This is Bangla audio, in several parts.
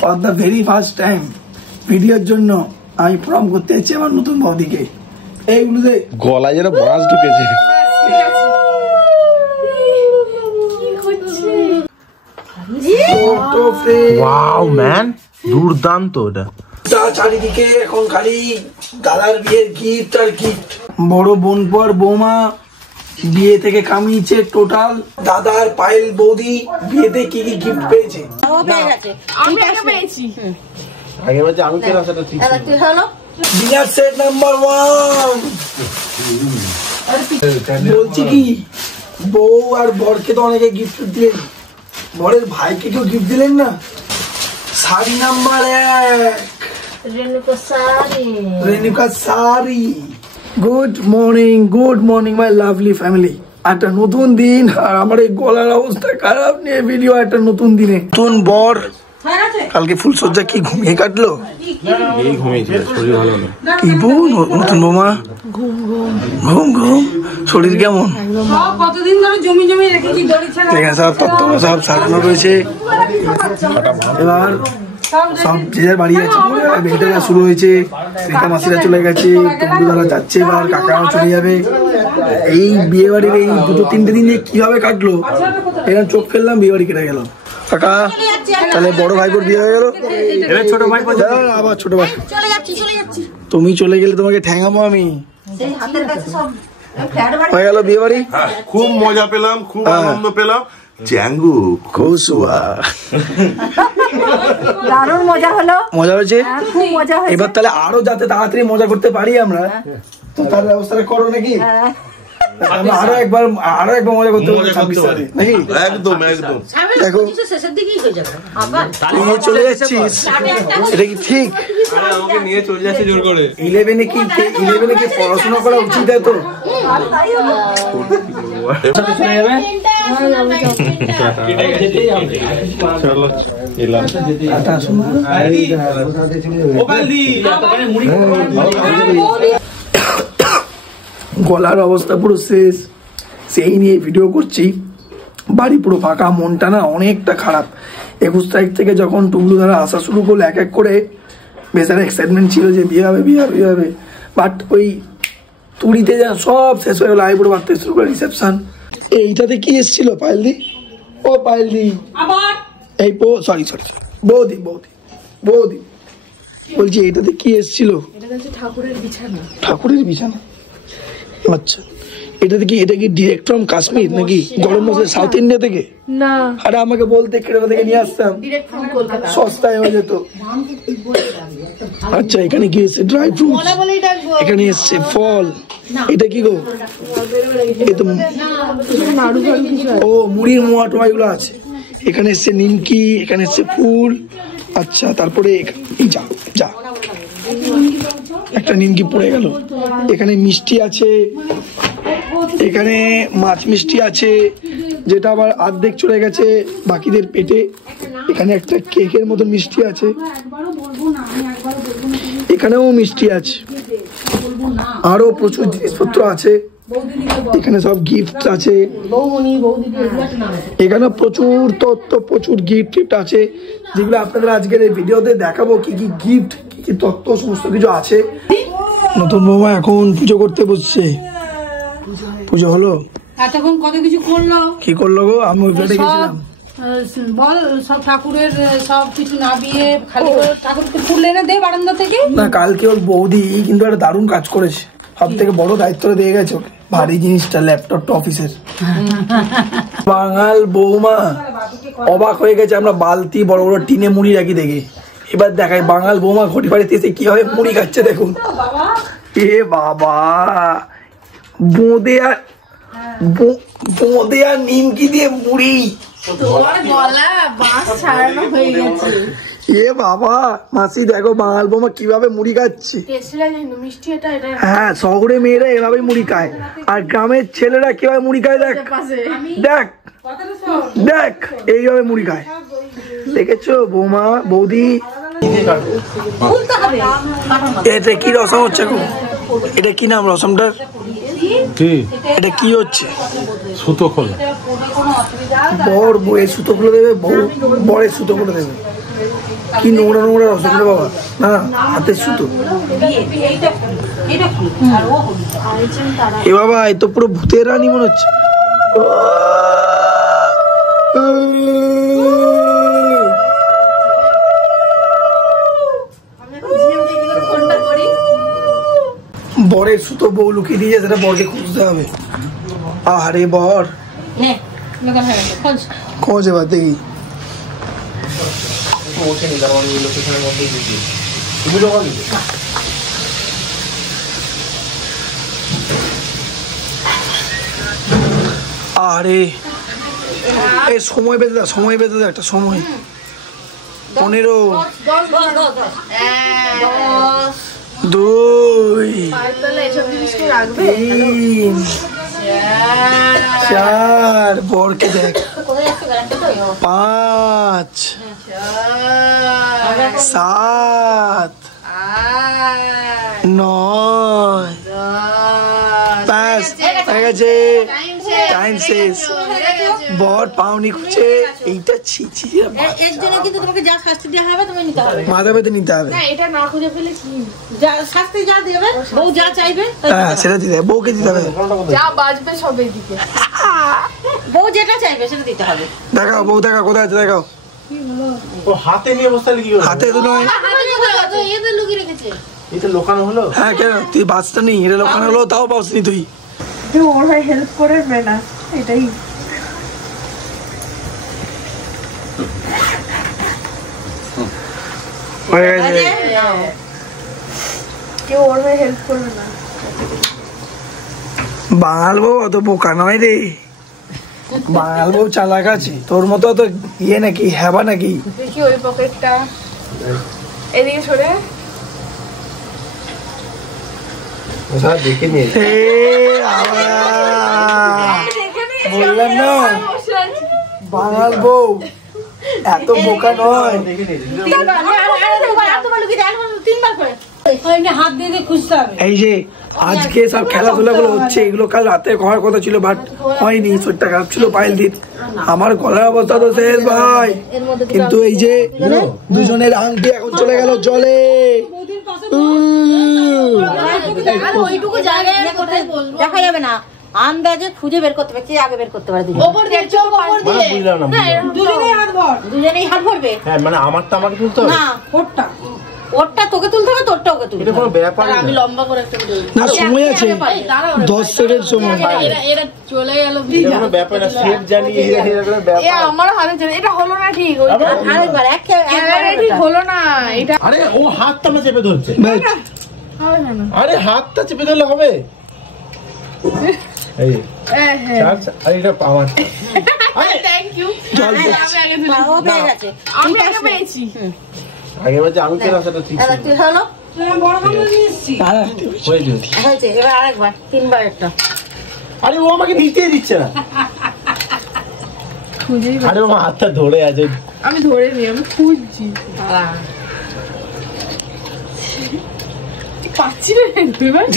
For the very first time ভিডিওর জন্য আমি প্রম করতে যাচ্ছি আমার নতুন বৌদিকে। এইগুলোতে গলায় যেন বাঁশ ঢুকেছে। ওয়াও ম্যান, দুর্দান্ত এটা। চারিদিকে এখন খালি দাদার বিয়ের গিফট আর গিফট। বড় বোন পর বৌমা বিয়ে থেকে কামিয়েছে টোটাল। দাদার পায়েল বৌদি বিয়েতে কি কি গিফট পেয়েছে? আমি আগে পেয়েছি। আগে বলছে আমি কেন সেটা ঠিক হলো ডিনার সেট নাম্বার 1। বলছি কি, বউ আর বরকে তো অনেকে গিফট দিলেন, বরের ভাইকে কেউ গিফট দিলেন না? Sari number 1, Renuka sari. Good morning my lovely family. একটা নতুন দিন, আর আমার এই গলার অবস্থা খারাপ নিয়ে ভিডিও একটা নতুন দিনে। নতুন বর কালকে ফুলসজ্জা কি ঘুমিয়ে কাটলো? এই ঘুমিয়েছিল, শরীর ভালো না। কি বউ নতুন বৌমা? ঘুম শরীর কেমন? কতদিন ধরে জমি রেখেছি দড়ি ছাড়া। ঠিক আছে, সব তত্ত্ব সব সাজানো রয়েছে। এবার সব যে যার বাড়ি আছে, বেলটা শুরু হয়েছে। রীতা মাসিরা চলে গেছে, টুকটুকারা যাচ্ছে, এবার কাকাও চলে যাবে। এই বিয়ে বাড়ির এই 2-3 দিন যে কিভাবে কাটলো, এরকম চোখ ফেললাম, বিয়ে বাড়ি কেটে গেল। কাকা তাহলে বড় ভাইপোর বিয়ে হয়ে গেল, ছোট ভাই আবার ছোট ভাই। তুমি চলে গেলে তোমাকে ঠ্যাঙাবো আমি। হয়ে গেল বিয়ে বাড়ি। খুব মজা পেলাম, খুব আনন্দ পেলাম। চ্যাঙ্গু কৌসুয়া দারুণ মজা হলো। মজা হয়েছে, খুব মজা হয়েছে। এবার তাহলে আরো যাতে তাড়াতাড়ি মজা করতে পারি আমরা, তো তার ব্যবস্থাটা করো নাকি? আমরা আরো একবার মজা করতে পারি 26 তারিখ নাকি? একদম দেখো শেষের দিকেই হয়ে যাবে। তুই চলে যাচ্ছিস, এটা কি ঠিক? আমাকে নিয়ে চলে যাচ্ছে জোর করে। 11 কি পড়াশোনা করা উচিত? তো গলার অবস্থা পুরো শেষ, সেই নিয়ে ভিডিও করছি। বাড়ি পুরো ফাঁকা, মনটা না অনেকটা খারাপ। 21 তারিখ থেকে যখন টুকলু দ্বারা আসা শুরু করলো, এক এক করে বেশ একটা এক্সাইটমেন্ট ছিল যে বিয়ে হবে। বাট ওই তুড়িতে যা সব শেষ হয়ে গেল। আইবুড়ো বাড়তে শুরু করে রিসেপশন। এইটাতে কি এসেছিল পায়েলদি? ও পায়েলদি, এই সরি বৌদি বলছি এইটাতে কি এসেছিল? ঠাকুরের বিছানা। আচ্ছা, এটা কি ডিরেক্ট ফ্রম কাশ্মীর নাকি গরম মশলা সাউথ ইন্ডিয়া থেকে? না, আরে আমাকে বলতে কেরালা থেকে নিয়ে আসতাম, সস্তায় হয়ে যেত। আচ্ছা, এখানে কি এসছে? Dry fruits. এখানে এসছে ফল। এটা কি গো? ও মুড়ির মোয়া টোয়া এগুলো আছে। এখানে এসছে নিমকি, এখানে এসছে ফুল। আচ্ছা, তারপরে যা একটা নিমকি পড়ে গেল। এখানে মিষ্টি আছে, এখানে মাছ মিষ্টি আছে, যেটা আবার অর্ধেক চলে গেছে বাকিদের পেটে। এখানে একটা কেকের মতন মিষ্টি আছে, এখানেও মিষ্টি আছে, আরো প্রচুর জিনিসপত্র আছে। এখানে সব গিফট আছে, এখানে প্রচুর তথ্য, প্রচুর গিফট আছে, যেগুলো আপনাদের আজকের এই ভিডিওতে দেখাবো। কি কি গিফট, কি কি তথ্য, সমস্ত কিছু আছে। নতুন বৌমা এখন পুজো করতে বসছে। পুজো হলো, এতক্ষণ কত কিছু করলো। কি করলো গো? আমি ওই ফ্ল্যাটে গেছিলাম। বল সব ঠাকুরের সব কিছু নাবিয়ে খালি ঠাকুরকে ফুল এনে দে বারান্দা থেকে। না, কালকে ওর বৌদি কিন্তু একটা দারুণ কাজ করেছে। সব থেকে বড় দায়িত্বটা দিয়ে গেছে ওকে, ভারী জিনিসটা, ল্যাপটপটা অফিসের। বাঙাল বৌমা অবাক হয়ে গেছে আমরা বালতি বড় বড় টিনে মুড়ি রাখি দেখে। এবার দেখায় বাঙাল বৌমা ঘটি বাড়িতে এসে কিভাবে মুড়ি খাচ্ছে দেখুন। এ বাবা, বোঁদে আর নিমকি দিয়ে মুড়ি। এ বাবা, মাসি দেখো বাঙাল বৌমা কিভাবে মুড়ি খাচ্ছে। হ্যাঁ, শহরে মেয়েরা এভাবে মুড়ি খায়, আর গ্রামের ছেলেরা কিভাবে মুড়ি খায় দেখ এইভাবে মুড়ি খায়। দেখেছো বৌমা, বৌদি? এটা কি রসম হচ্ছে গো? এটা কি নাম রসমটার? এটা কি হচ্ছে? সুতো খোলা। বর বউয়ের সুতো খুলে দেবে, বউ বরের সুতো খুলে দেবে। কি নোংরা নোংরা রসগোল্লা বাবা, না হাতের সুতো। এ বাবা এ তো পুরো ভূতের রানী মনে হচ্ছে। বরের সুতো বউ লুকিয়ে দিয়েছে, সেটা বরকে খুঁজতে হবে। আরে বর খোঁজ এবার দেখি। আরে এই সময় বেঁধে দাও, সময় বেঁধে দাও, একটা সময় 15 2 3 4 বরকে দেখ 5 7 9 পাঁচ হয়ে গেছে, টাইম শেষ। বর পাওনি খুঁজে এইটা ছিছি এর জন্য কিন্তু তোমাকে যা শাস্তি দেওয়া হবে তুমি নিতে হবে, মাথা পেতে নিতে হবে। না এটা না খুঁজে ফেলে কি যা শাস্তি যা দেবে বউ যা চাইবে হ্যাঁ সেটা দিতে হবে, বউকে দিতে হবে। যা বাজবে সব এইদিকে, বউ যেটা চাইবে সেটা দিতে হবে। দেখাও বউ, দেখাও কোথায় আছে দেখাও। ও হাতে নিয়ে বসতে কি করে? হাতে তো নয়, এদের লুকিয়ে রেখেছে। এটা লোকানো হলো। হ্যাঁ কেন তুই বাঁচতে নেই, এটা লোকানো হলো তাও পাসনি তুই। ওর ভাই হেল্প করবে না, এটাই হয়ে গেছে। কেউ ওর ভাই হেল্প করবে না। বাঙাল বউ অত বোকা নয় রে, বাঙাল বউ চালাক আছে। তোর মতো অত ইয়ে নাকি, হ্যাবা নাকি? দেখি ওই পকেটটা এদিকে সরে। দেখে নিয়ে এ বাবা, বললাম না বাঙাল বউ এত বোকা নয়। হাত দিয়ে খুঁজতে হবে। এই যে আজকে সব খেলাধুলা গুলো হচ্ছে, এগুলো কাল রাতে হওয়ার কথা ছিল বাট হয়নি, শরীরটা খারাপ ছিল পায়েলদির। আমার গলার অবস্থা তো শেষ ভাই, কিন্তু এই যে দুজনের আংটি এখন চলে গেল জলে। ওইটুকু জায়গায় দেখা যাবে না, আন্দাজে খুঁজে বের করতে হবে কে আগে বের করতে পারে। দুজনেই হাত ভরবে। হ্যাঁ মানে আমারটা আমাকে তুলতে হবে না ওরটা তোকে তুলতে হবে, তোরটা ওকে তুলতে এটা কোনো হবে। ব্যাপার না। আমি লম্বা করে একটা না সময় আছে 10 সেকেন্ড সময়। এরা চলে গেল। এটা কোনো ব্যাপার না, সেফ জানি এটা কোনো ব্যাপার। আমার হাতে চলে, এটা হলো না ঠিক। আরেকবার একবারে ঠিক হলো না এটা। আরে ও হাতটা না চেপে ধরছে। ব্যাস, আরে হাতটা চেপে ধরলে হবে। এই হ্যাঁ আরে এটা আমার। Thank you. জল আমি আগে দিলাম। ও পেয়ে গেছে। আমি আগে পেয়েছি। আগে বলছে আমি কেন সেটা ঠিক ছিল। তুই হলো হয়েছে। হয়েছে, এবার আরেকবার 3 বার একটা। আরে ও আমাকে নিতেই দিচ্ছে না। আরে ও হাতটা ধরে আছে। আমি ধরে নি, আমি খুঁজছি। পাচ্ছি না এবার।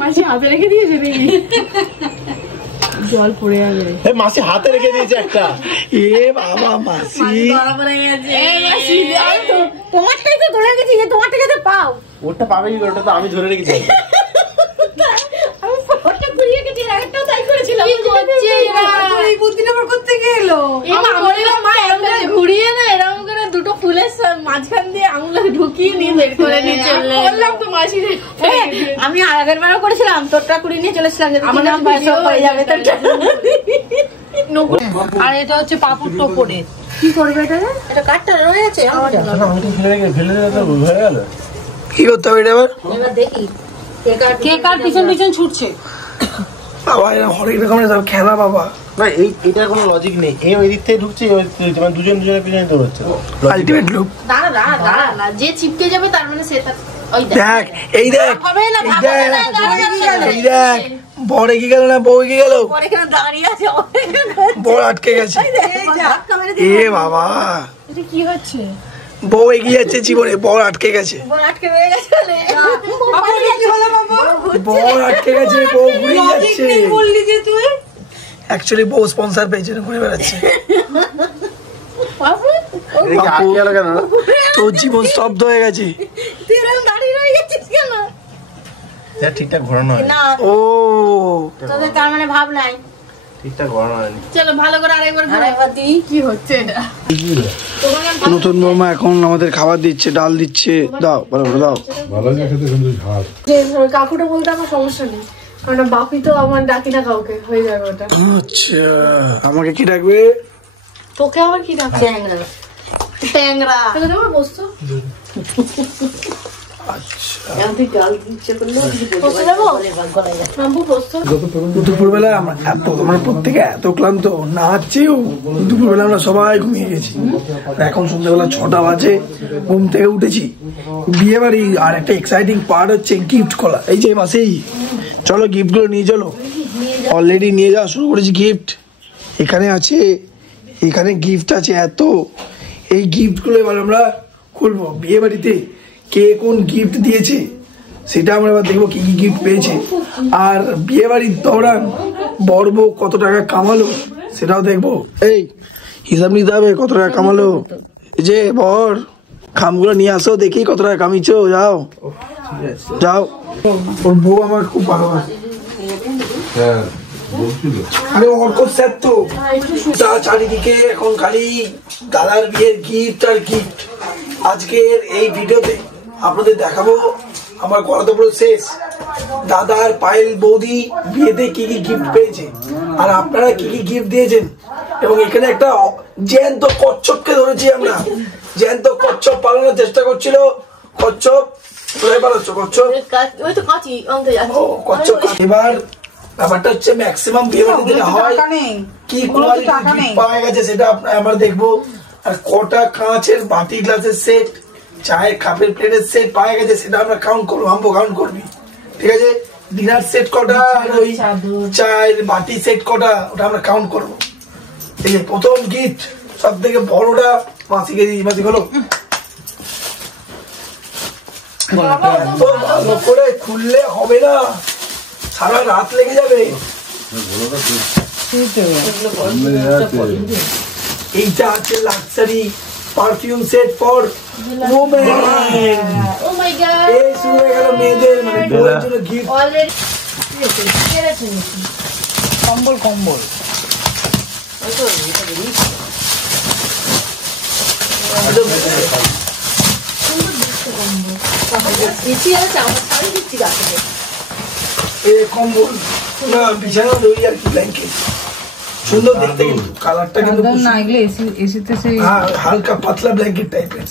মাসি হাতে রেখে দিয়েছে দেখি। জল পড়ে যাবে। এ মাসি হাতে রেখে দিয়েছে একটা। এ বাবা মাসি তোমারটাই তো ধরে গেছি, তোমারটাকে তো পাও। ওটা পাবে কি? ওটা তো আমি ধরে রেখেছি। আমি ফটোটা ঘুরিয়ে গেছি, আরেকটাও তাই করেছিলাম। এই বুদ্ধিটা আমার করতে গেল। ঘুরিয়ে না এরকম করে দুটো ফুলের মাঝখান দিয়ে আঙুলে ঢুকিয়ে নিয়ে বের করে নিয়ে চলে বললাম তো মাসি। আমি আগের বারও করেছিলাম, তোরটা কুড়ি নিয়ে চলেছিলাম। আমার নাম হয়ে যাবে তোরটা। আর এটা হচ্ছে পাপড় টোপরের। কি করবে এটা? এটা কাঠটা রয়ে গেছে। আমি তো ফেলে হয়ে গেল। কি করতে হবে এটা এবার? এবার দেখি কে কার পিছন পিছন ছুটছে। বাবা এরা হরেক রকমের সব খেলা বাবা। না এটার কোনো লজিক নেই। এই ওই দিক থেকে ঢুকছে, ওই দিক থেকে ঢুকছে, মানে দুজন দুজনের পিছনে দৌড়াচ্ছে। Ultimate look. দাঁড়া না, যে চিপকে যাবে তার মানে সে তার ওই দেখ এই দেখ হবে না, এই ভাববে দেখ না, দাঁড়া। এই দেখ, বর এগিয়ে গেল না বউ এগিয়ে গেল? পরে এখানে দাঁড়িয়ে আছে। বর আটকে গেছে। এ বাবা এটা কি হচ্ছে? বউ এগিয়ে যাচ্ছে জীবনে, বর আটকে গেছে। বল আটকে রয়ে গেছে। বর আটকে গেছে, বউ ঘুরে যাচ্ছে। বললি যে তুই অ্যাকচুয়ালি বউ স্পন্সর পেয়েছে, ঘুরে বেড়াচ্ছে। এদিকে আটকে গেল কেন? তোর জীবন স্তব্ধ হয়ে গেছে। তুই এরকম দাঁড়িয়ে রয়ে গেছিস কেন? এটা ঠিকঠাক ঘোরানো হয় না ও তোদের তার মানে ভাব নাই। ঠিকঠাক ঘোরানো হয়নি। চলো ভালো করে আরেকবার ঘুরে আরেকবার দিই। কি হচ্ছে এটা? নতুন বৌমা এখন আমাদের খাবার দিচ্ছে, ডাল দিচ্ছে। দাও ভালো করে দাও। ভালো না খেতে কিন্তু ঝাল। যে কাকুটা বলতে আমার সমস্যা নেই, কারণ বাপি তো আমার ডাকি না কাউকে, হয়ে যাবে ওটা। আচ্ছা আমাকে কি ডাকবে? তোকে আবার কি ডাকছে? ট্যাংরা ট্যাংরা। তাহলে তোমার বসতো তুই জল দিচ্ছে করলে বসতে যাবো? নামবো বসতো। দুপুরবেলা আমরা আমরা প্রত্যেকে এত ক্লান্ত, নাচছেও। দুপুরবেলা আমরা সবাই ঘুমিয়ে গেছি। এখন সন্ধ্যাবেলা 6টা বাজে, ঘুম থেকে উঠেছি। বিয়ে বাড়ি আর একটা এক্সাইটিং পার্ট হচ্ছে গিফট খোলা। এই যে মাসেই চলো গিফটগুলো নিয়ে চলো। অলরেডি নিয়ে যাওয়া শুরু করেছি গিফট। এখানে আছে, এখানে গিফট আছে এত। এই গিফটগুলো এবার আমরা খুলবো। বিয়ে বাড়িতে কে কোন গিফট দিয়েছে সেটা আমরা এবার দেখবো, কি কি গিফট পেয়েছে। আর বিয়ে বাড়ির দৌড়ান বর বউ কত টাকা কামালো সেটাও দেখবো। এই হিসাব নিতে হবে কত টাকা কামালো। এই যে বর, খামগুলো নিয়ে আসো, দেখি কত টাকা কামিয়েছো। যাও যাও। ওর বউ আমার খুব ভালোবাসে। হ্যাঁ বলছিল। আরে অর্ক স্যার তো তা চারিদিকে এখন খালি দাদার বিয়ের গিফট আর গিফট। আজকের এই ভিডিওতে আপনাদের দেখাবো আমার করা তো পুরো শেষ। দাদার পায়েল বৌদি বিয়েতে কি কি গিফট পেয়েছে আর আপনারা কি কি গিফট দিয়েছেন। এবং এখানে একটা জ্যান্ত কচ্ছপকে ধরেছি আমরা। জ্যান্ত কচ্ছপ পালানোর চেষ্টা করছিল। কচ্ছপ কোথায় পালাচ্ছ কচ্ছপ? ওই তো কাঁচি অন্তে ও কচ্ছপ। এবার ব্যাপারটা হচ্ছে ম্যাক্সিমাম বিয়ে বাড়িতে যেটা হয় কি কোয়ালিটি পাওয়া গেছে সেটা আমরা দেখবো। আর কটা কাঁচের বাটি গ্লাসের সেট, চায়ের কাপের প্লেটের সেট পাওয়া গেছে সেটা আমরা কাউন্ট করবো। আমবো কাউন্ট করবি, ঠিক আছে? ডিনার সেট কটা, ওই চায়ের বাটি সেট কটা, ওটা আমরা কাউন্ট করবো। ঠিক আছে, প্রথম গিফট সব থেকে বড়টা মাসিকে দিই। মাসি হলো ভালো করে খুললে হবে না, সারা রাত লেগে যাবে। এইটা আছে luxury perfume set for women. Oh my god, এই শুরু হয়ে গেল মেয়েদের, মানে বউয়ের জন্য গিফট। অলরেডি কম্বল কম্বল কম্বল না বিছানা রই আর কি ব্ল্যাঙ্কেট। সুন্দর দেখতে কিন্তু কালারটা কিন্তু হালকা পাতলা ব্ল্যাঙ্কেট টাইপের।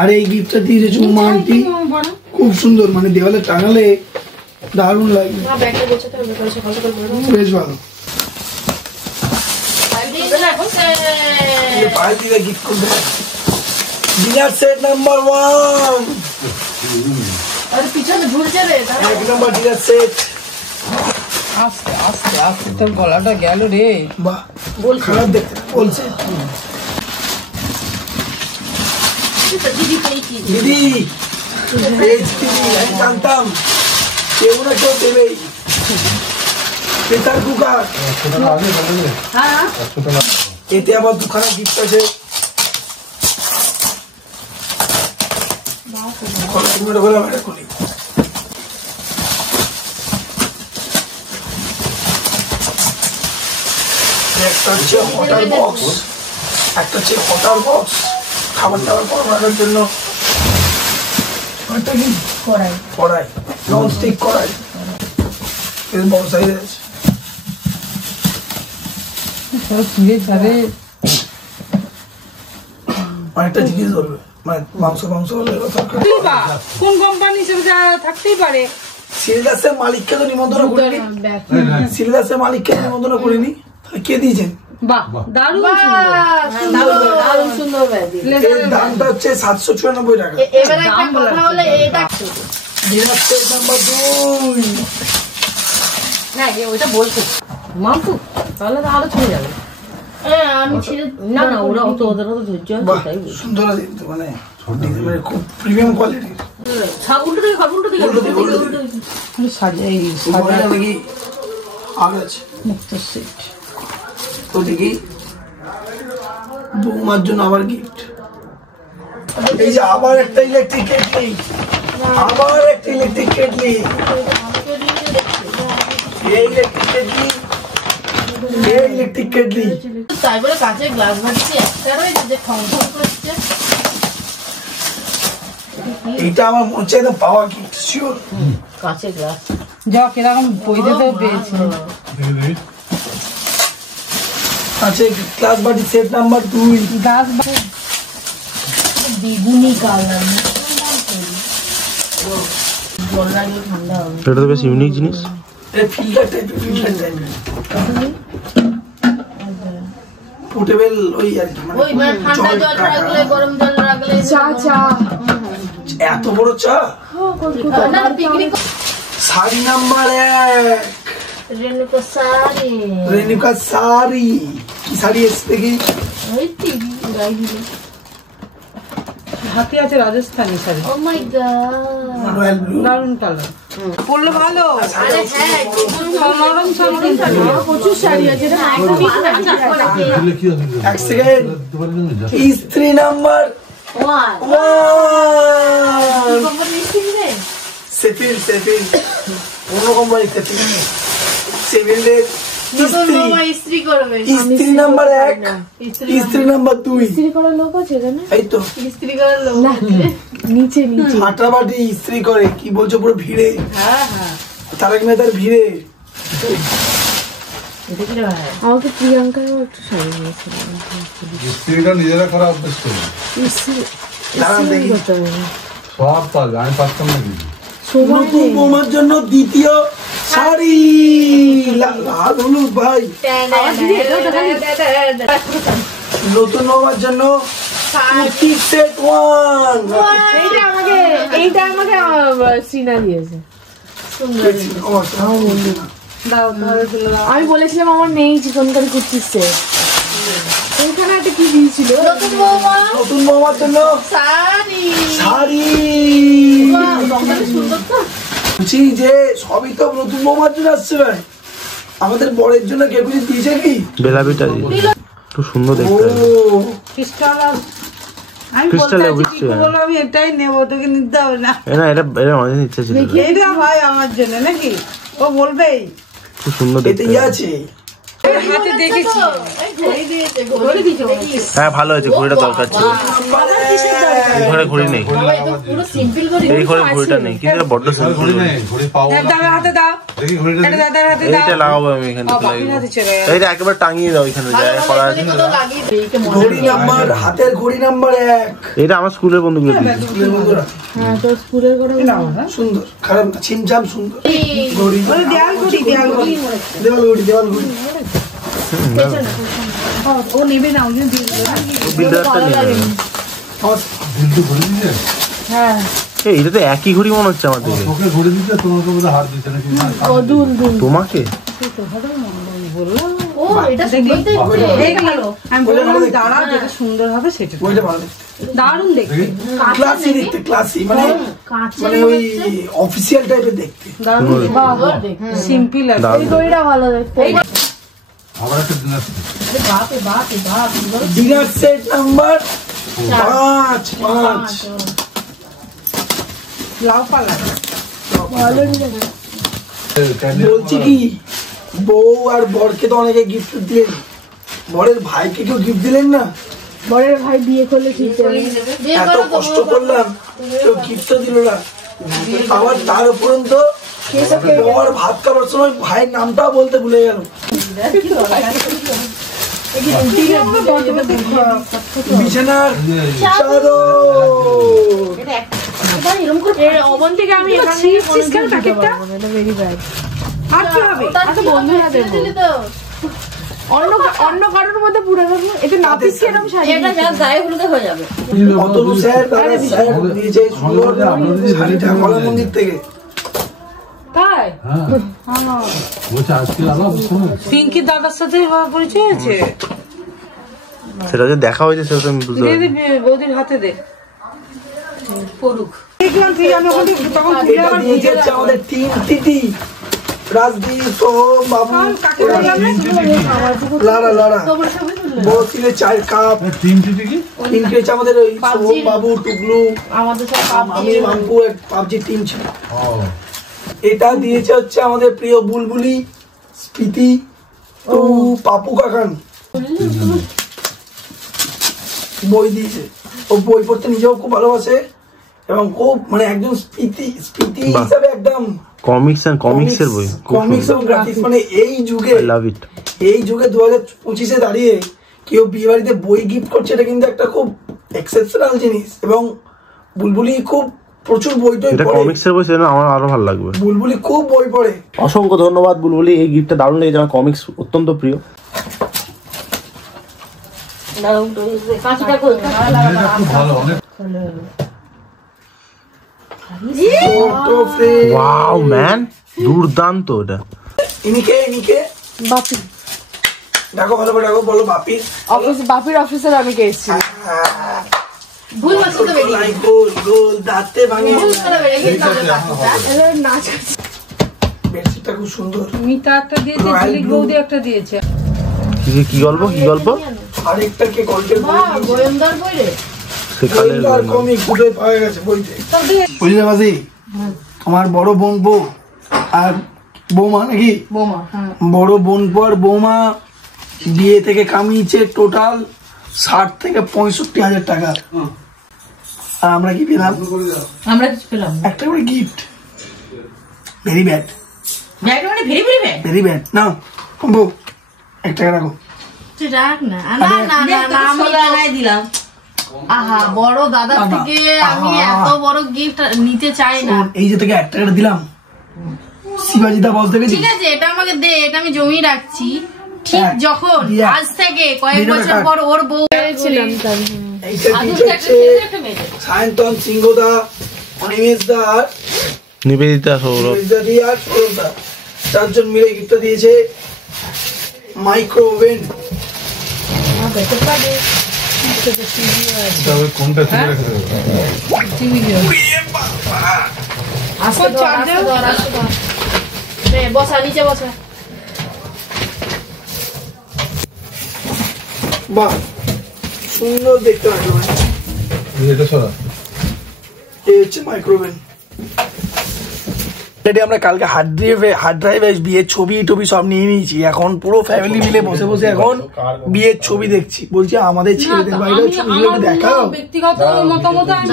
আর এই গিফটটা দিয়েছে চুম্মা আন্টি, খুব সুন্দর, মানে দেওয়ালে টাঙালে দারুণ লাগবে, ব্যাগটা গোছাতে হবে, কাল সকাল সকাল করে দেবো। বেশ ভালো। পায়ে দিকে গিফট করবে ডিনার সেট নাম্বার 1। আর পিছনে ঝুলছে রে, এক নম্বর ডিনার সেট। আস্তে আস্তে আস্তে তোর গলাটা গেল রে। বাহ, বল খারাপ দেখতে বলছে দিদি পেয়েছি দিদি, আমি জানতাম কেউ না কেউ দেবেই। প্রেসার কুকার, এতে আবার দুখানা গিফট আছে। একটা হচ্ছে হটার বক্স, একটা হচ্ছে হটার বক্স খাবার দাবার গরম রাখার জন্য। একটা কি কড়াই, কড়াই নন স্টিক কড়াই, এর বড় সাইজ আছে। একটা জিনিস ধরবে, মানে মাংস মাংস হলে কোন কোম্পানি হিসেবে থাকতেই পারে। সিলদাসের মালিককে তো নিমন্ত্রণ করিনি, সিলদাসের মালিককে নিমন্ত্রণ করিনি, তাহলে কে দিয়েছেন? বাহ দারুণ দারুণ সুন্দর ব্যাগি। এর দামটা হচ্ছে 794 টাকা। এবারে একটা কথা হলো, এটা ডিনার সেট নাম্বার 2। না ওইটা বলছে মামু, তাহলে তো আরো চলে যাবে। হ্যাঁ আমি ছেড়ে না না ওরা অত ওদের অত ধৈর্য আছে বাহ, তাই বলছি। সুন্দর আছে কিন্তু, মানে খুব প্রিমিয়াম কোয়ালিটির। ছাগলটা থেকে খাবুনটা থেকে সাজাই সাজাটা দেখি আর আছে মুক্ত সেট। তো দেখি বৌমার জন্য আবার গিফট। এই যে আবার একটা ইলেকট্রিক কেটলি, আবার একটা ইলেকট্রিক কেটলি, এই ইলেকট্রিক কেটলি, এই ইলেকট্রিক কেটলি। তাই বলে কাঁচের গ্লাস ভাবছি একটা রয়েছে যে ঠং ঠং করছে। এটা আমার মনে হচ্ছে একদম পাওয়া গিফট, শিওর। কাঁচের গ্লাস যা কিরকম বইতেও পেয়েছি। আচ্ছা, ক্লাস বাটি সেট নাম্বার 2। গাছ দ্বিগুণী কালার জল লাগলে ঠান্ডা হবে। এটা তো বেশ ইউনিক জিনিস। এটা ফিল্টার টাইপের, ফিল্টার টাইপের পোর্টেবল ওই আর কি, ওই মানে ঠান্ডা জল রাখলে গরম জল রাখলে চা চা এত বড় চা। না পিকনিক। শাড়ি নাম্বার 1, রেণুকা শাড়ি। রেণুকা শাড়ি। কি শাড়ি এসছে দেখি? ওই টিভি গাই দিল। হাতে আছে রাজস্থানি শাড়ি, ও মাই গড, রয়্যাল ব্লু। দারুন কালার, পরলে ভালো। আরে হ্যাঁ নরম শাড়ি, প্রচুর শাড়ি আছে এটা দিলে কি হবে? এক সেকেন্ড। স্ত্রী নাম্বার ওয়ান 1, কোম্পানি কিনবে সেফিল, সেফিল, অন্য কোম্পানি সেফিল। সেফিলের নতুন মামা ইস্ত্রি করবে। স্ত্রী নাম্বার 1, স্ত্রী নাম্বার 2। ইস্ত্রি করার লোক আছে এখানে এই তো ইস্ত্রি করার লোক নিচে নিচে ফাটাফাটি ইস্ত্রি করে। কি বলছো, পুরো ভিড়ে, হ্যাঁ হ্যাঁ। তারক মেহতার ভিড়ে। এটা কি রে ভাই? আমাকে প্রিয়াঙ্কারও একটু শাড়ি নিয়েছিল স্ত্রীটা নিজেরা করা অভ্যস্ত, ইস্ত্রি দাঁড়ান দেখি। করতে হবে সব পারবে, আমি পারতাম না কিন্তু। সময় নতুন নেই বৌমার জন্য দ্বিতীয় শাড়ি, লাল হলুদ ভাই। নতুন বৌমার জন্য কুর্তি সেট 1। এইটা আমাকে সিনা দিয়েছে দাও ধরে তুলে দাও। আমি বলেছিলাম আমার নেই চিকন কারি কুর্তির সেট ওইখানে একটা কি দিয়েছিল নতুন বৌমা নতুন বৌমার জন্য শাড়ি। শাড়ি। বাহ, রংটা সুন্দর তো। বলছি যে সবই তো নতুন বৌমার জন্য আসছে ভাই, আমাদের বরের জন্য কেউ কিছু দিয়েছে কি? বেলাবিটা খুব সুন্দর ও দেখতে। ক্রিস্টাল আমি ক্রিস্টাল বলতে আছি বুঝছি, কি বলবো, আমি এটাই নেবো, তোকে নিতে হবে না। না এটা এটা অনেক ইচ্ছা ছিল, এটা হয় আমার জন্য নাকি, ও বলবেই। খুব সুন্দর এতে দেখতে। ইয়ে আছে, হাতে দেখেছি। এই ঘড়ি দিয়েছে, ঘড়ি দিয়েছে। হ্যাঁ ভালো হয়েছে, ঘড়িটা দরকার ছিল। এই ঘরে ঘড়ি নেই, বাবা, এ তো পুরো সিম্পল ঘড়ি। এই ঘরে ঘড়িটা নেই, কিন্তু এটা বড্ড ঘড়ি সিম্পল। নেই, ঘড়ি পাবো না। দাদা হাতে দাও, দেখি ঘড়িটা এটা দাদার হাতে দাও। এইটা লাগাবো আমি এখানে, বাপির হাতে চলে গেল। এইটা একেবারে টাঙিয়ে দাও এখানে, ভালো জায়গা ভালো করা আছে। এখানে কত লাগিয়ে দিই, একে মনে ঘড়ি নাম্বার, হাতের ঘড়ি নাম্বার 1। এটা আমার স্কুলের বন্ধুগুলো দিয়েছে। স্কুলের বন্ধুরা হ্যাঁ তোর স্কুলের করে সুন্দর, খারাপ না, ছিমছাম সুন্দর নেই। ঘড়ি। দেয়াল ঘড়ি, দেয়াল ঘড়ি। দেওয়াল ঘড়ি, দেওয়াল ঘড়ি। ও নেবে না, ওই জন্য দিয়ে দিল নাকি? বিদ্যার্থটা নিয়ে নেবে। আমার কিন্তু ঘড়ি দিচ্ছে, হ্যাঁ এটা তো একই ঘড়ি মনে হচ্ছে আমার থেকে। তোকে ঘড়ি দিচ্ছে, তোমাকে বোধহয় হাত দিচ্ছে নাকি? দুল দুল তোমাকে ও, এটা সুন্দর দেখতে। এই ভালো, আমি বললাম দাঁড়া, যেটা সুন্দর হবে সেটা। ওইটা ভালো দেখতে, দারুণ দেখতে, ক্লাসি দেখতে, ক্লাসি মানে মানে ওই অফিসিয়াল টাইপের দেখতে। দারুণ সুন্দর দেখতে। সিম্পল আছে। দারুণ। ঘড়িটা ভালো দেখতে আবার একটা দিন আসছে। বাপে বাপ, এ বাপ, সুন্দর। Dinner set number 5। লাউ পালা বলছি কি, বউ আর বরকে তো অনেকে গিফট দিলেন, বরের ভাইকে কেউ গিফট দিলেন না? বরের ভাই বিয়ে করলে ঠিক করে বিয়ে এত করো তো, কষ্ট করলাম, কেউ গিফট দিল না। আবার তার উপরন্ত বর ভাত খাবার সময় ভাইয়ের নামটাও বলতে ভুলে গেল। বিছানার চাদর, এটা এরকম করে অবন থেকে আমি ছিঁড়ছিস কেন প্যাকেটটা এটা ভেরি ব্যাড আর কি হবে আচ্ছা বন্ধুরা দেবো দিলি তো। অন্য অন্য কারোর মধ্যে পুরো রাখবো এটা না পিস এরকম শাড়ি এটা যা গায়ে হলুদে হয়ে যাবে। অতনু স্যার দাদা স্যার দিয়েছে সুন্দর শাড়িটা কলা মন্দির থেকে। তাই হ্যাঁ বলছে আজকে আলাপ শোনো, পিঙ্কি দাদার সাথে পরিচয় আছে। সেটা যে দেখা হয়েছে সেটা তো আমি বুঝতে দে পারি। দে বৌদির হাতে দে, পড়ুক। দেখলাম তুই, আমি ওখান থেকে তখন তুই এটা আমার দিয়েছে হচ্ছে আমাদের টিম টিটি, রাজদীপ, সোহম, বাবু, কাকে বললাম না? লারা লারা। তোমার সবাই তো বড় তিলে 4 কাপ, 3 টিটি কি 3 কেজি আমাদের ওই সোম বাবু টুকলু আমাদের সব আমি মাম্পু এক পাবজি টিম ছিল। ও এটা দিয়েছে হচ্ছে আমাদের প্রিয় বুলবুলি, স্পিতি ও পাপু কাকান বই দিয়েছে। ও বই পড়তে নিজেও খুব ভালোবাসে এবং খুব মানে একজন স্পিতি হিসাবে একদম কমিক্সের বই, কমিক্স এবং গ্রাফিক্স মানে এই যুগে আই লাভ ইট। এই যুগে 2025-এ দাঁড়িয়ে কেউ বিয়ে বাড়িতে বই গিফট করছে, এটা কিন্তু একটা খুব এক্সেপশনাল জিনিস। এবং বুলবুলি খুব প্রচুর বই টই এটা পড়ে, কমিক্সের বই, সেটা আমার আরো ভালো লাগবে। বুলবুলি খুব বই পড়ে। অসংখ্য ধন্যবাদ বুলবুলি, এই গিফটটা দারুণ লেগেছে, আমার কমিক্স অত্যন্ত প্রিয়। কাঁচিটা কই? এটা খুব ভালো, অনেক ফটো ফ্রেম ওয়াও ম্যান, দুর্দান্ত এটা। ইনিকে বাপি দেখো ভালো করে দেখো, বলো বাপি। বাপির অফিসের আমি গেছি। ভুল মাছ তো বেরিয়ে লাইক গোল গোল দাঁতে ভাঙে। ভুল করে বেরিয়ে গেছে। নাচ করছি। বেডশিটটা খুব সুন্দর। মিতা একটা দিয়েছে, ঝিলিক বৌদি একটা দিয়েছে। কি গল্প আরেকটা কে গল্পের বই দিয়েছে। গোয়েন্দার বই রে। সেখানে আর কমিক দুটোই পাওয়া গেছে বইতে। বুঝলে বাজি, তোমার বড় বোন বউ আর বৌমা নাকি বোমা, হ্যাঁ। বড় বোন আর বৌমা বিয়ে থেকে কামিয়েছে টোটাল 60 থেকে 65,000 টাকা। আর আমরা কি পেলাম? আমরা কিছু পেলাম না। একটা করে গিফট। ভেরি ব্যাড, ব্যাগটা মানে very very bag. Very bad. নাও বউ 1 টাকা রাখো। তুই রাখ না। না না না, আমি লাগাই দিলাম। আহা, বড় দাদা থেকে আমি এত বড় গিফট নিতে চাই না। শোন, এই যে তোকে 1 টাকাটা দিলাম, শিবাজিদা বস দেখেছিস? ঠিক আছে, এটা আমাকে দে, এটা আমি জমিয়ে রাখছি। ঠিক হ্যাঁ, যখন দিয়া। আজ থেকে কয়েক ভিডিওটা বছর কাট। পর ওর বউ ছিলাম তাই। এইটা আদুর দিচ্ছে একটা ছেলে একটা মেয়ে। সায়ন্তন সিংহদা, অনিমেষদা আর নিবেদিতা সৌরভ। নিবেদিতা দি আর সৌরভদা, 4 জন মিলে গিফটটা দিয়েছে। Micro oven. এটা ওই কোনটা ছিল রেখে দেবো। আস্তে ধর, আস্তে ধর, আস্তে ধর। নে, বসা নিচে বসা। বাহ, সুন্দর দেখতে লাগলো। এটা সরা এই হচ্ছে মাইক্রো ওভেন। আমরা কালকে হার্ড ড্রাইভে বিয়ের ছবি টবি সব নিয়ে নিয়েছি। এখন পুরো ফ্যামিলি মিলে বসে বসে এখন বিয়ের ছবি দেখছি। বলছি আমাদের ছেলেদের বাড়ির ছবিগুলো একটু দেখাও। ব্যক্তিগত মতামত আমি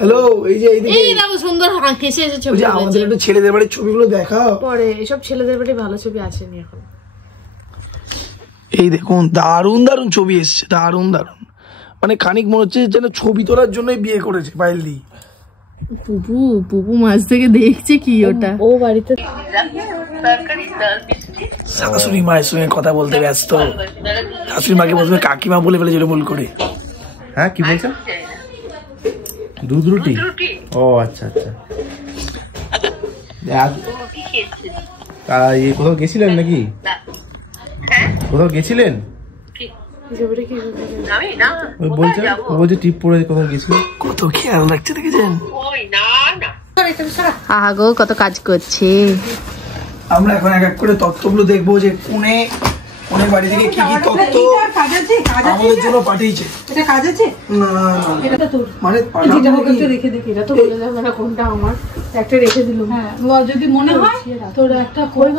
হ্যালো, এই যে এইদিকে এই দেখো সুন্দর হেসে হেসে ছবি বলছি আমাদের একটু ছেলেদের বাড়ির ছবিগুলো দেখাও। পরে এসব ছেলেদের বাড়ি ভালো ছবি আসেনি এখন। এই দেখুন, দারুণ দারুণ ছবি এসছে, দারুণ দারুণ। মানে খানিক মনে হচ্ছে যেন ছবি তোলার জন্যই বিয়ে করেছে পাইলি। পুপু মাছ থেকে দেখছে কি ওটা। ও বাড়িতে শাশুড়ি মায়ের সঙ্গে কথা বলতে ব্যস্ত। শাশুড়ি মাকে বলবে কাকিমা বলে ফেলেছিল ভুল করে। হ্যাঁ কি বলছেন? দুধ রুটি? ও আচ্ছা আচ্ছা। কোথাও গেছিলেন নাকি? কোথাও গেছিলেন? ওই বলছে টিপ পরে কোথাও গেছিলেন। কত খেয়াল রাখছে দেখেছেন? আহা গো, কত কাজ করছে। আমরা এখন এক এক করে তথ্যগুলো দেখবো যে কোনে বাড়ি থেকে কি কি তথ্য আমাদের জন্য পাঠিয়েছে। এটা কাজ আছে? না এটা তোর মানে যেটা হোক একটু রেখে দেখি, এটা তো বলে যাবে না কোনটা আমার। একটা রেখে দিলাম। হ্যাঁ, যদি মনে হয় তোর একটা ওই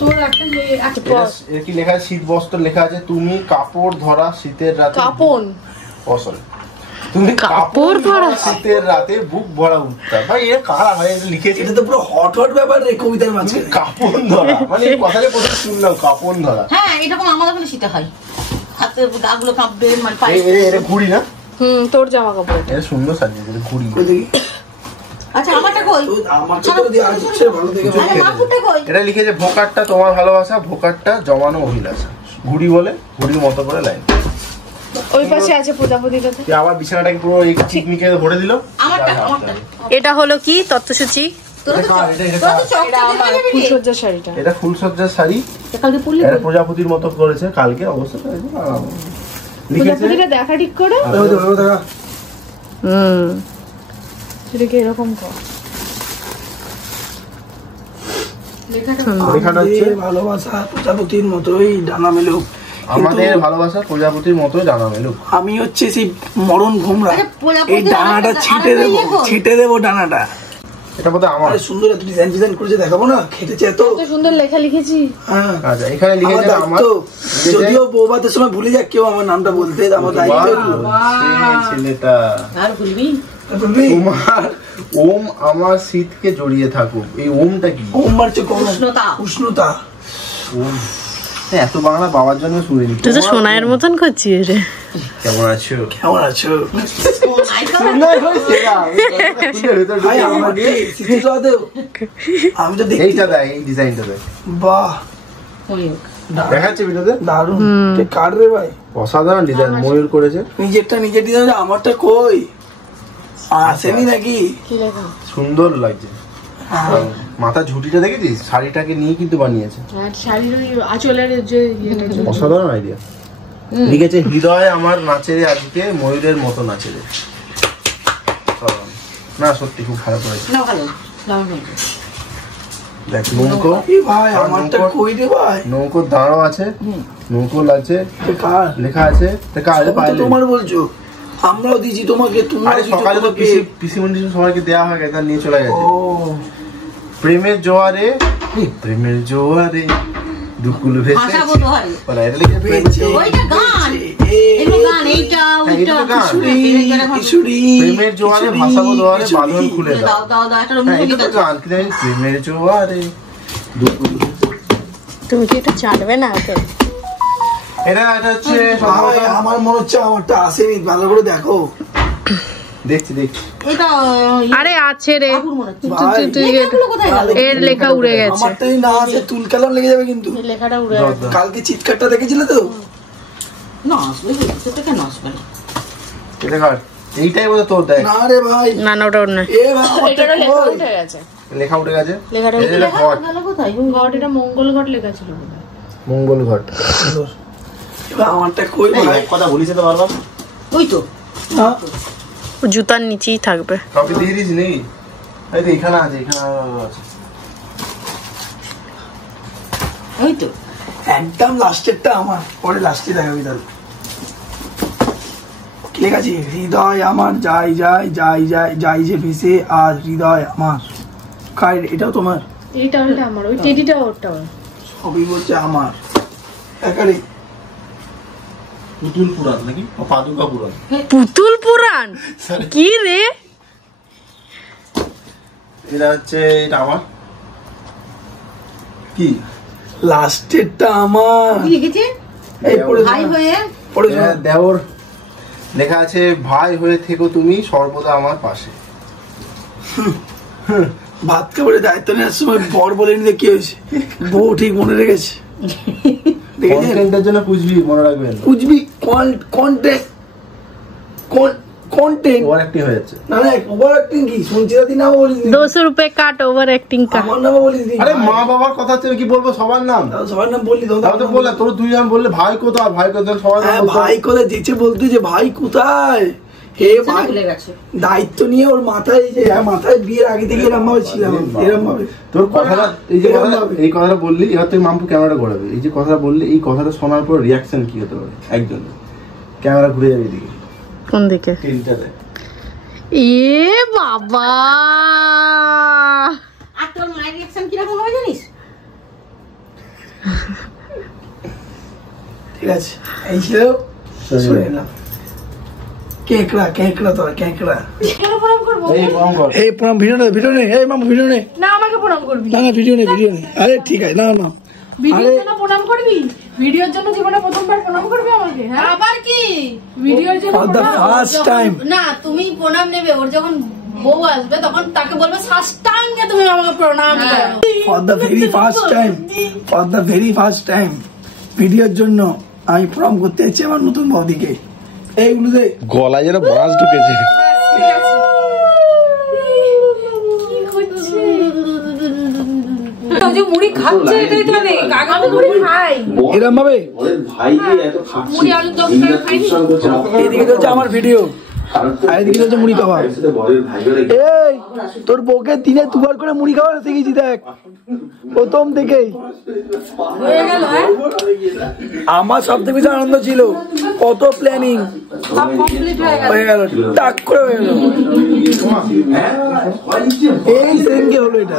তোর একটা এর কি লেখা আছে? শীত বস্ত্র লেখা আছে, তুমি কাপড় ধরা শীতের রাতে। কাপন ও সরি, তুমি কাপড় ধরা শীতের রাতে বুক ভরা উত্তাপ। ভাই এর কারা ভাই এটা লিখেছে? এটা তো পুরো হট ব্যাপার রে কবিতার মাঝে। কাপড় ধরা মানে এই কথাটা প্রথম শুনলাম, কাপড় ধরা। হ্যাঁ, এরকম আমাদের ওখানে শীতে হয়। হাতে গাগুলো কাঁপবে, মানে পায়ে। এটা ঘুড়ি না? তোর জামা কাপড় এটা সুন্দর সাজিয়েছে, এটা ঘুড়ি। আচ্ছা, আমারটা কই? আমার তো যদি আর হচ্ছে ভালো দেখে আরে মাপুরটা কই? এটা লিখেছে, ভোকারটা তোমার ভালোবাসা, ভোকারটা জমানো অভিলাষা। ঘুড়ি বলে ঘুড়ির মতো করে লাইন। ওই পাশে আছে প্রজাপতিটাতে। আবার বিছানাটাকে পুরো এই চিকমিকে ভরে দিল। এটা হলো কি তথ্যসূচি? ফুলসজ্জা শাড়িটা, এটা ফুলসজ্জার শাড়ি। কালকে পরলি এটা প্রজাপতির মতো করেছে কালকে, অবশ্য লিখেছে প্রজাপতিটা দেখা ঠিক করে সেটাকে এরকম কর। লেখাটা হচ্ছে ভালোবাসা প্রজাপতির মতোই ডানা মেলুক। আমাদের ভালোবাসা প্রজাপতির মতোই ডানা মেলুক। আমি হচ্ছে সেই মরণ ঘুমরা, এই ডানাটা ছিটে দেবো ডানাটা। এটা বোধহয় আমার। সুন্দর এত ডিজাইন করেছে, দেখাবো না? খেটেছে এত সুন্দর লেখা লিখেছি। হ্যাঁ আচ্ছা, এখানে লিখেছে আমার। যদিও বৌভাতের সময় ভুলে যাক কেউ আমার নামটা বলতে, আমার দায়িত্ব। ছেলেটা আর বলবি তোমার ওম আমার শীতকে জড়িয়ে থাকুক। এই ওমটা কি? ওম মারছে উষ্ণতা। ওম এত বাংলা বাবার জন্য শুনিনি। তুই তো সোনায়ের মতন করছিস রে। কেমন আছো? কেমন আছো? আমি তো দেখি। এইটা দেয়, এই ডিজাইনটা দেয়। বাহ, দেখাচ্ছে ভিডিওতে। দারুণ। কার রে ভাই? অসাধারণ ডিজাইন ময়ূর করেছে। নিজের ডিজাইন। আমারটা কই আসেনি নাকি? সুন্দর লাগছে। মাথা ঝুটিটা দেখেছিস? শাড়িটাকে নিয়ে কিন্তু বানিয়েছে। শাড়ির ওই আঁচলের যে অসাধারণ আইডিয়া। লিখেছে হৃদয় আমার নাচে রে আজকে ময়ূরের মতো নাচে রে। না সত্যি খুব ভালো করেছে। দেখ নৌকো, ভাই আমারটা কই রে ভাই? নৌকোর দাঁড়ও আছে, নৌকো লাগছে, লেখা আছে। তোমার বলছো? আমরাও দিয়েছি তোমাকে। আরে সকালে তো পিসি মন্দির সবাইকে দেওয়া হয় গেছে, নিয়ে চলে গেছে। প্রেমের জোয়ারে, প্রেমের জোয়ারে দুকুল ভেসে। এটা লিখে প্রেমের জোয়ারে ভাসাবো দোয়ারে বাঁধন খুলে দাও। এটা তো গান কি জানি, প্রেমের জোয়ারে দুকুল। তুমি কি এটা চাটবে না? এটা হচ্ছে আমার মনে হচ্ছে আমারটা আসেনি, ভালো করে দেখো। দেখছি। আরে আছে রে, এর লেখা উড়ে গেছে। আমারটাই না আছে, তুল কালাম লেগে যাবে কিন্তু। লেখাটা উড়ে গেছে। কালকে চিৎকারটা দেখেছিলে তো? না আসবে সেটা কেন আসবে না? এইটাই বোধ তোর। দেখ না রে ভাই, না ওটা ওর না। এ ভাই এটা লেখা উঠে গেছে। লেখা উঠে গেছে। লেখাটা এই যে ঘট, কোথায় ঘট? এটা মঙ্গল ঘট লেখা ছিল। মঙ্গল ঘট। আমারটা কই ভাই? কথা বলিস তো বারবার। ওই তো না, জুতার নিচেই থাকবে। কাউকে দিয়ে দিস নেই? এই তো এখানে আছে, এখানে আছে। ওই তো একদম লাস্টেরটা আমার, পরে লাস্টে দেখাবি তাহলে। কি লেখা আছে? হৃদয় আমার যাই যাই যাই যাই যাই যে ভেসে আজ হৃদয় আমার। কার? এটাও তোমার? এইটা আমার, ওই টেডিটা ওরটা। সবই বলছে আমার। একারে পুতুল পুরাণ নাকি? পাদুকা পুরাণ। পুতুল পুরাণ কি রে? এটা হচ্ছে, এটা আমার কি লাস্টেরটা আমার। কি লিখেছে? এই পড়ে ভাই হয়ে পড়েছো? দেওর লেখা আছে, ভাই হয়ে থেকো তুমি সর্বদা আমার পাশে। ভাত খাবারের দায়িত্ব নেওয়ার সময় বর বলে নিলে কি হয়েছে? বউ ঠিক মনে রেখেছে। কন্টেন্টের জন্য কুচবি, মনে রাখবেন। কুচবি কন্টেন্ট ওভার অ্যাক্টিং হয়ে যাচ্ছে। না না, ওভার অ্যাক্টিং কি? শুনছিলাম নাম বলিস নি। 200 रुपए কাট ওভার অ্যাক্টিং কা। আমার নাম বলিস নি। আরে মা বাবার কথা তুই কি বলবো? সবার নাম, সবার নাম বললি তো। তাহলে তো বললে তোর দুই নাম বললে, ভাই কোথায়, ভাই কোথায়, সবার নাম বলতো। ভাই কোথায় যেচে বলতে যে ভাই কোথায়। হে ভাই দায়িত্ব নিয়ে ওর মাথায়, যে মাথায় বিয়ের আগে থেকে এরম ভাবে ছিলাম, এরম ভাবে। তোর কথাটা, এই যে এই কথাটা বললি, এবার তুই মাম্পু ক্যামেরাটা ঘোরাবে। এই যে কথাটা বললি, এই কথাটা শোনার পর রিয়াকশন কি হতে পারে একজন? ক্যামেরা ঘুরে যাবে এদিকে। কোন দিকে? তিনটাতে। এ বাবা, আর তোর মায়ের রিঅ্যাকশন কি রকম হবে জানিস? ঠিক আছে, এই ছিল শুনে নিলাম। কেকড়া তোরা কেকড়া। প্রণাম করবো? এই প্রণাম ভিডিও নে। এই মামা ভিডিও নে। না আমাকে প্রণাম করবি? না ভিডিও নে। আরে ঠিক আছে, না ভিডিওর জন্য প্রণাম করবি? ভিডিওর জন্য জীবনে প্রথমবার প্রণাম করবি আমাকে? হ্যাঁ আবার কি ভিডিওর জন্য? For the first time. না তুমি প্রণাম নেবে, ওর যখন বউ আসবে তখন তাকে বলবে সাষ্টাঙ্গে তুমি আমাকে প্রণাম করো। For the very first time ভিডিওর জন্য আমি প্রণাম করতে যাচ্ছি আমার নতুন বৌদিকে। এইগুলো দে গলায় যেন বাঁশ ঢুকেছে। মুড়ি খাচ্ছে এটাই তো নেই, কাকাও মুড়ি খাই এরম ভাবে। মুড়ি আলুর তরকারি খাইনি? এদিকে হচ্ছে আমার ভিডিও, আর এদিকে হচ্ছে মুড়ি খাওয়া। এই তোর বউকে দিনে দুবার করে মুড়ি খাওয়া শিখেছি দেখ প্রথম থেকেই। আমার সব থেকে বেশি আনন্দ ছিল কত প্ল্যানিং হয়ে গেল, টাক করে হয়ে গেল। এই সেদিনকে হলো এটা।